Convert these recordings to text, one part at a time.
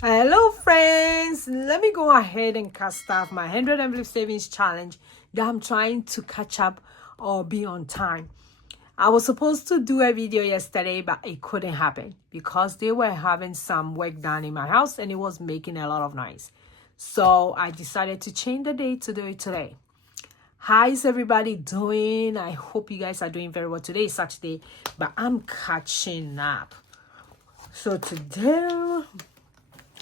Hello friends, let me go ahead and cast off my 100 envelope savings challenge that I'm trying to catch up or be on time. I was supposed to do a video yesterday, but it couldn't happen because they were having some work done in my house and it was making a lot of noise. So I decided to change the date to do it today. How is everybody doing? I hope you guys are doing very well. Today is Saturday, but I'm catching up. So today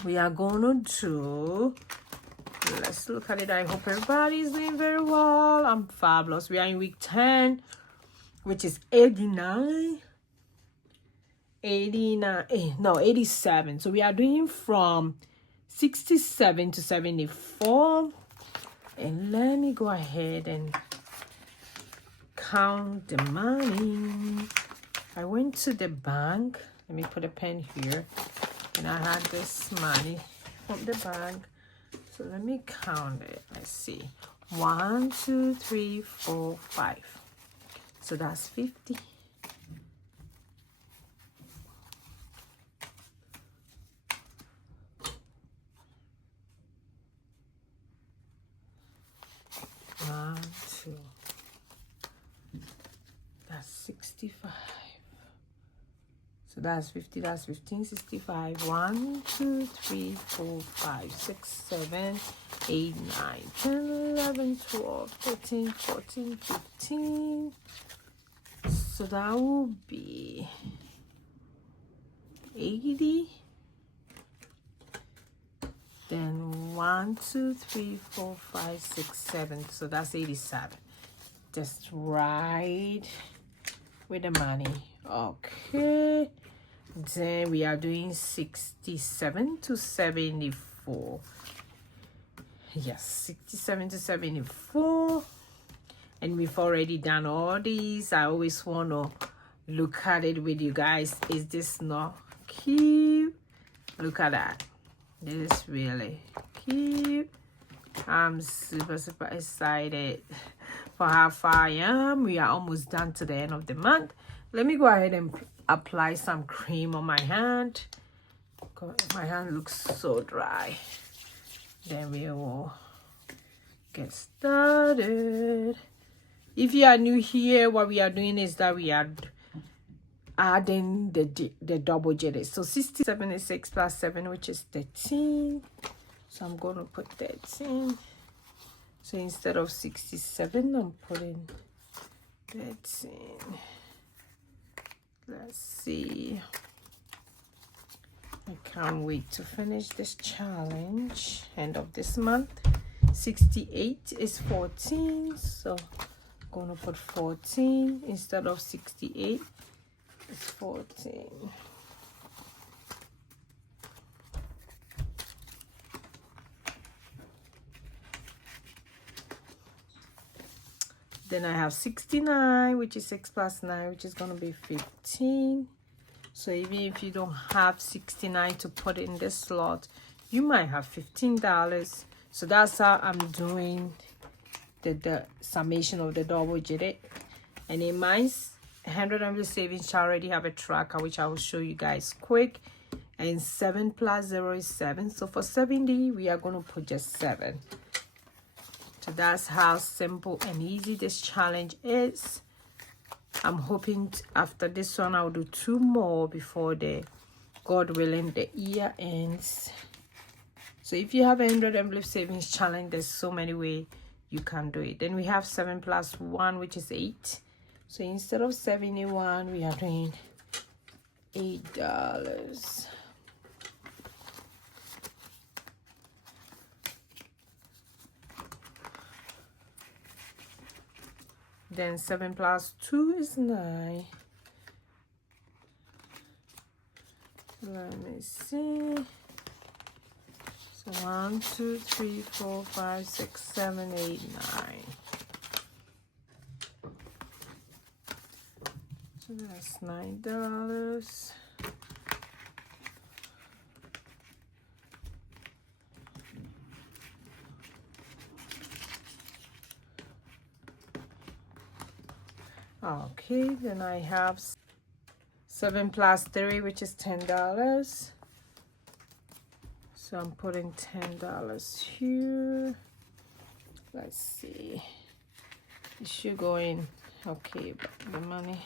we are gonna do, let's look at it. I hope everybody's doing very well. I'm fabulous. We are in week 10, which is 87. So we are doing from 67 to 74. And let me go ahead and count the money. I went to the bank. Let me put a pen here. And I had this money from the bank. So let me count it. Let's see. 1, 2, 3, 4, 5. So that's 50. One, two. That's 65. So that's 50. That's 15, 65. 1, 2, 3, 4, 5, 6, 7, 8, 9, 10, 11, 12, 13, 14, 15. So that will be 80. Then 1, 2, 3, 4, 5, 6, 7. So that's 87. Just right with the money. Okay. Then we are doing 67 to 74. Yes, 67 to 74. And we've already done all these. I always want to look at it with you guys. Is this not cute? Look at that. This is really cute. I'm super excited for how far I am. We are almost done to the end of the month. Let me go ahead and apply some cream on my hand. My hand looks so dry. Then we will get started. If you are new here, what we are doing is that we are adding the double digits. So 76 plus 7, which is 13. So I'm going to put 13. So instead of 67, I'm putting 13. Let's see. I can't wait to finish this challenge. End of this month. 68 is 14. So I'm going to put 14 instead of 68. It's 14. Then I have 69, which is 6 plus 9, which is going to be 15. So even if you don't have 69 to put in this slot, you might have $15. So that's how I'm doing the summation of the double digit. And in my 100 envelope savings, I already have a tracker, which I will show you guys quick. And 7 plus 0 is 7. So for 70, we are going to put just 7. So that's how simple and easy this challenge is. I'm hoping after this one, I'll do 2 more before God willing, the year ends. So if you have a 100 envelope savings challenge, there's so many ways you can do it. Then we have 7 plus 1, which is 8. So instead of 71, we are doing $8. Then 7 plus 2 is 9. Let me see. So 1, 2, 3, 4, 5, 6, 7, 8, 9. So that's $9. Okay, then I have 7 plus 3, which is $10. So I'm putting $10 here. Let's see. It should go in. Okay, but the money.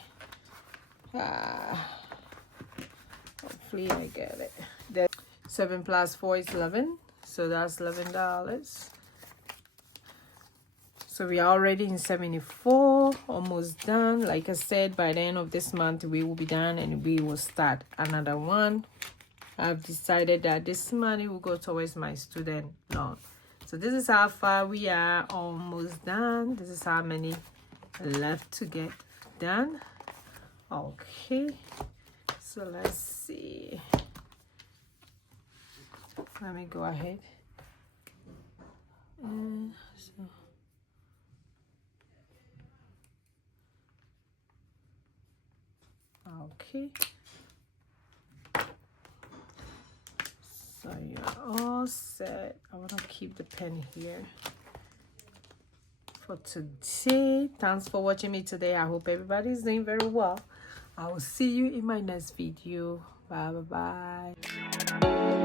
Hopefully I get it. That 7 plus 4 is 11. So that's $11. So we are already in 74, almost done. Like I said, by the end of this month, we will be done and we will start another one. I've decided that this money will go towards my student loan. So this is how far we are, almost done. This is how many left to get done. Okay, so let's see. Let me go ahead. Okay. So you're all set. I want to keep the pen here for today. Thanks for watching me today. I hope everybody's doing very well. I will see you in my next video. Bye bye.